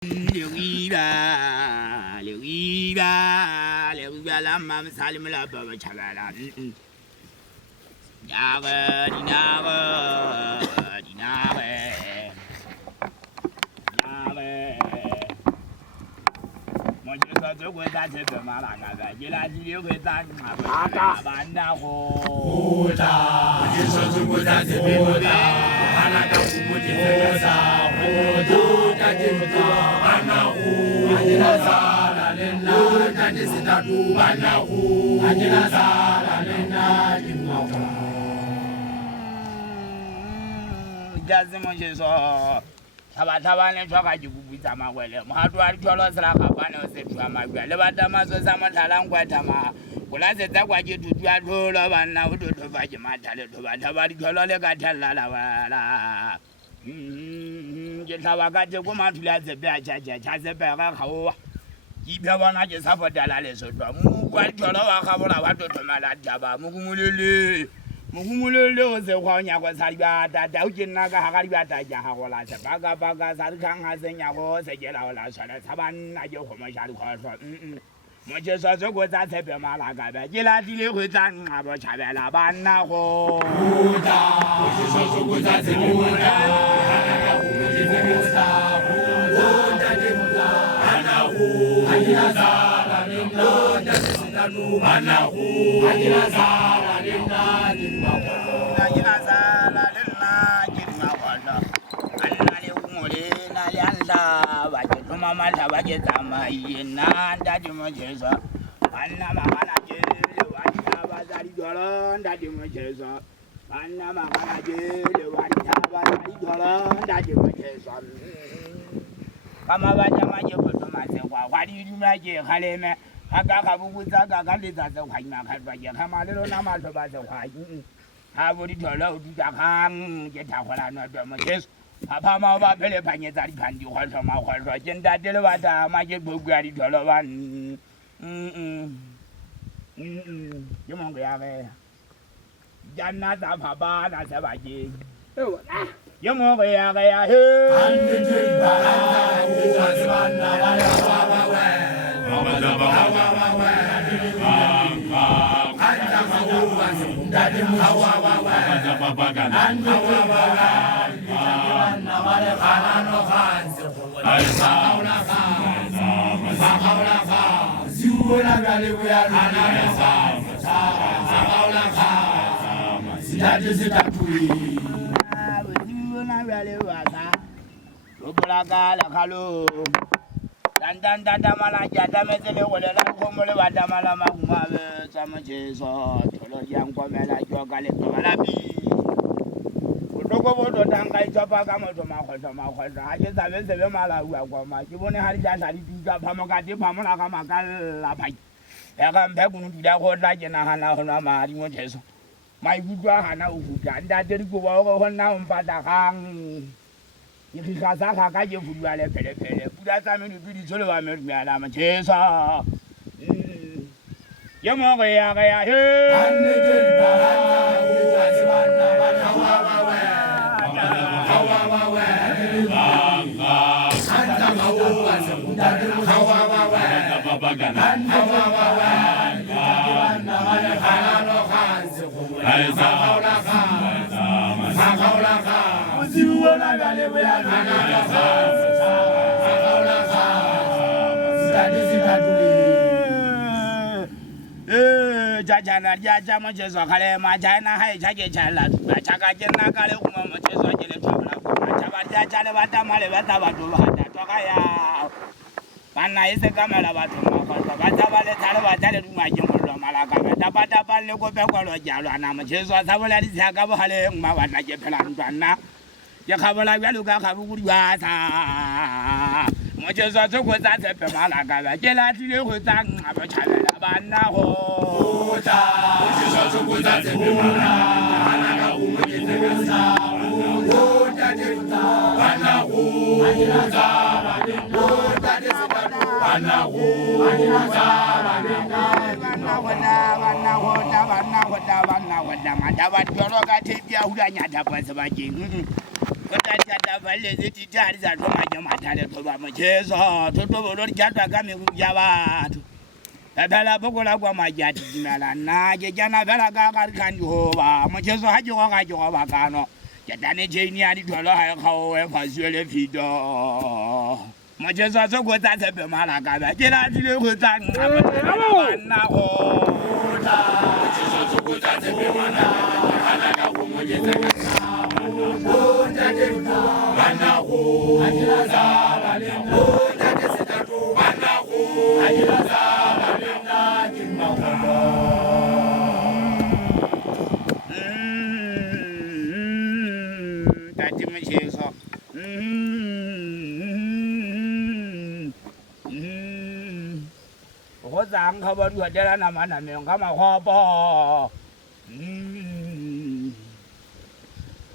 Lưu ý ba, lưu ý ba, lưu ý ba làm mà sao mà làm bờ chả ba là nhà về đi nhà về đi nhà về nhà về mọi chuyện có chỗ quên ta sẽ phải mà làm cái gì là chỉ điều quên ta mà bạn nào hồ ta mọi chuyện có chỗ quên ta sẽ phải mà làm cái gì mọi chuyện có ta hồ ta chỉ ta bạn nào hồ ajina sala lena tani sitatu bạn nào hồ ajina sala lena kimoko jazi Mocheso Thaba ne tshwaka dikubuitsa magwele mogato a ditholo selaka bane o se thwa magwa le batamaso sa mothalang kwa thama gola setsa kwa ke tutu a tlholo banna o tothofa ke matha le thoba thaba ditholo le ka thella la wala ke tlhaba ka teko mathule a tsepe a tšhatšhatšha sepega kgaoa ke iphe bona ke sa fotela lesotwa mokwa ditholo wa gabola ba tothomela thaba Mokumulele o se kwa nyako sa dibata o ke nna ka ga dibata ja ga gola se baka sa khang ha se nyako se jela o la sala sa banna ke go mo ja di khotlo Mocheso se go tsa tshepe malaka ba ke la dile go tsa nqa bo chabela banna go uta Mocheso se go tsa tshepe malaka go mo di tsa go ta di muta ana go ajina sala ninna da sita tu ana go ajina sala ninna di ajina sala ninna di mawala anna le umole na le anda ba ke thoma malha ba ke tsamai nna nda di Mocheso anna magana ke le wa di ba za di dolo nda di Mocheso anna magana ke le wa di ba za di dolo nda di Mocheso kama ba jama ke photoma se kwa di duma ke khaleme aka ga bubutsa ka ka le tsa se kwa ina ka ba ke kama le lona ma tlo ba se kwa ha bo di dolo di ka khang ke tha khola no do Mocheso papa ma ba phele phanye tsa di phandi go tlhoma go tlhwa ke ntate le bata ma ke bogwa di dolo ba ke mo ga ga janna ta papa na se ba ke yo mo ga ga he ande je ba ande ta se ba na ba wa we ba ba ba we anda ma wo ba se da de mo wa we ba ba ga ande wa na ba le khana no khan se ai sa la kha sa la kha ziu la ga le ya na sa la kha sida de sida tui Lobulaga la khalo dan mala jata metele gole la komole bata mala maguma be tsa Mocheso tholo yang komela joka le tobala bi go do tanga itsopa ka motho magotlo ha ke tsabe sebe mala ua kwa ma ke bone ha di jana di tika phamo ka di phamo la ka makalla phai ya ka mpe kunu di da go tla ke na hana ho na ma di Mocheso mai gutwa hana o gutla nda te di go ba go hona mpata kang Iki kasa kaka je fudwa le pele puda sa me du di solo ba me la Mocheso yo mo ga ya he ande je ba ande ta se ba na ba wa we anda ma wo ba se puda de mo wa we ba ga na wa we na ba le khana no khan se go ai sa la kha la kha Ziwona gale we ana la kha la kha sitade sitaduli jajana jaja Mocheso khale ma jana hai jage chala ba chaka jena kale kuma Mocheso jele thobla ba ba jaja le bata male bata ba do bata to ka ya bana ise kamela batho ma bata ba le thale ba jale duma ke mollo malaka bata ba le go pe kwa lo jalo ana Mocheso a sabola di tsaka bo hale ngma ba na ke phela ntwana ya khabola bjalo ka khabu go diwatsa Mocheso se go tsa tsepe malaka ba ke la tlile go tsa ngqa ba tšhabela banna go ta Mocheso se go tsa tsepe malaka go mo ke tsa go ta de ta banna go ta ba de go ta de se ta banna go ta ba de banna go ta ma ta ba tjolo ka thepia hulanya ta pa se ba keng Kotata valeze titari za thoma ke mathale thoba Mocheso thobo lo dijatwa ka me ya batho Bala bokola kwa majati dimala na ke jana bala ka ka khandi hoba Mocheso ha ke go ba kano ke tane jeni ya di tholo ha khao e faswele fido Mocheso so go tsa tsebe mala ka ba ke la dile go tsa nna go Mocheso so go tsa tsebe mala ka ka go Mocheso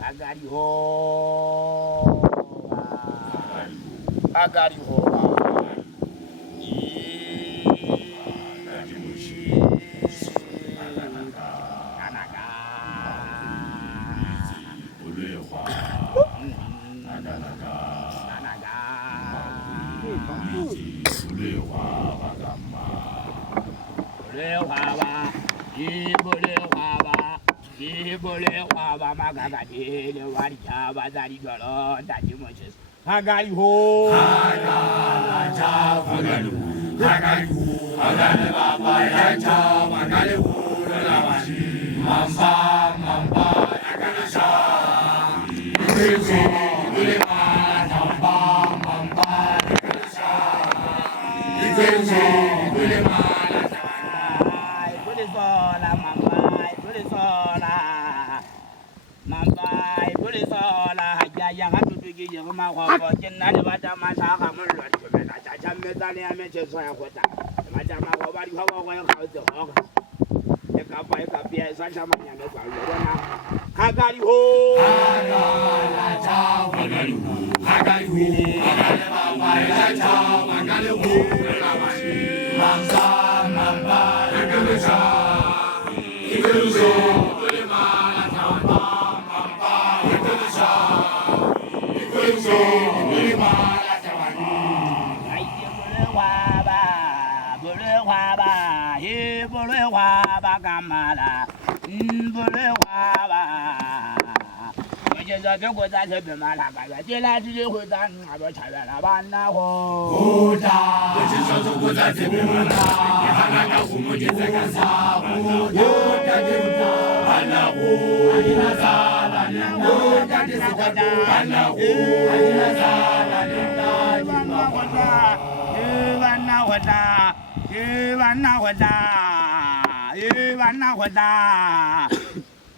Agari ho Agari ho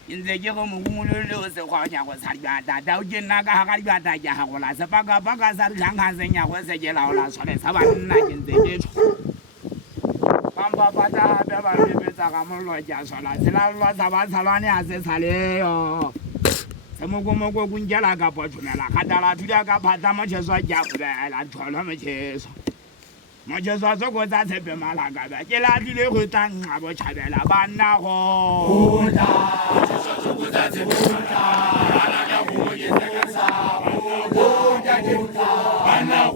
Inze ke go mongulolo se go nya go tsarigata da o ke nna ka ga digata ja ga go la se paka sa khang senya go se ke la ola sole sa banna ke ntse ke tsho pamba pata ba ba be tsa ga mollo ja sola se la lwa sa ba salwane a se sale yo se mo go kunjala ka potsumela khatala thuya ka phata Mocheso ja bula la tholo Mocheso Mocheso so go tsa tsebe mala ka ba ke la dile go tang a bo chabela banna go Bana